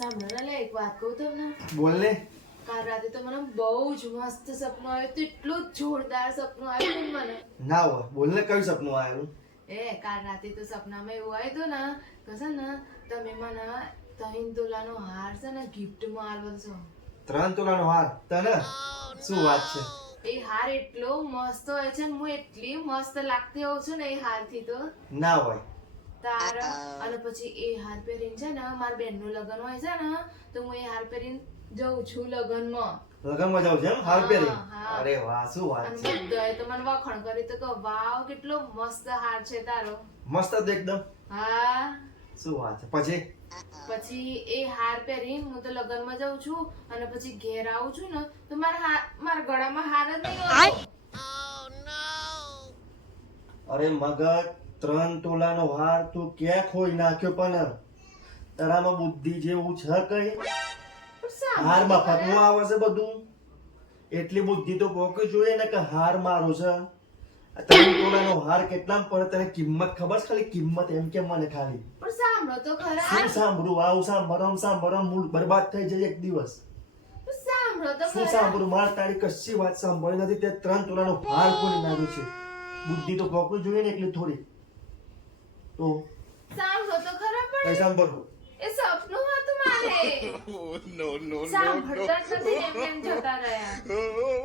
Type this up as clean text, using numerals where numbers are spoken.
સાંભળો ને એક વાત કહું તમને. બોલ ને. કાલ રાતે તો મને બહુ જ મસ્ત સપનું આવ્યું હતું. એટલું જોરદાર સપનું આવ્યું ને મને. ના હોય બોલ ને, કયું સપનું આવ્યું? કાલ રાતે તો સપનામાં એવું આવ્યું હતું ને કે છે ને તમે મને 3 તોલાનો હાર છે ને ગિફ્ટમાં આલ્યો છો. 3 તોલાનો હાર તને? શું વાત છે? એ હાર એટલો મસ્ત હોય છે ને હું એટલી મસ્ત લાગતી હોઉં છું ને એ હારથી તો. ના હોય. તારા અને પછી એ હાર પહેરીને છે ને મારા બેનનું લગ્ન હોય છે ને તો હું એ હાર પહેરીને જઉં છું લગ્નમાં. લગનમાં જાવ છે એમ હાર પહેરી? હા. અરે વાહ, શું વાત અને છે. બધાએ તો મને વખાણ કરી તો કે વાવ કેટલો મસ્ત હાર છે તારો. મસ્ત જ એકદમ. હા. શું વાત છે. પછી પછી એ હાર પહેરીને હું તો લગ્નમાં જાઉં છું અને પછી ઘેર આવું છું ને તો મારા ગળામાં હાર જ નહીં હોતો. અરે મગજ, 3 તોલાનો હાર તું ક્યાં ખોઈ નાખ્યો? પણ તારામાં બુદ્ધિ જેવું છે કઈ? હાર માં ફતવું આવે છે બધું. એટલી બુદ્ધિ તો પોકી જોઈએ ને કે હાર મારો છે. 3 તોલાનો હાર કેટલામાં પડે તને કિંમત ખબર છે? ખાલી કિંમત એમ કે મને ખાલી. પણ સાંભળો તો ખરા. શું સાંભળું? આવું સાંભળો મૂડ બરબાદ થઈ જાય એક દિવસ. સાંભળો તો શું ખરા. સાંભળું? મારે તારી કશી વાત સાંભળી નથી. તે 3 તોલાનો હાર કોની નાખ્યો છે? બુદ્ધિ તો પોકવી જોઈએ ને એટલી થોડી. તો સાંભળો તો ખરા. કઈ પણ સાંભળવું? એ સપનું હતું મારે. No, no, no, સાંભળતા જ નથી એમ જતા રહ્યા.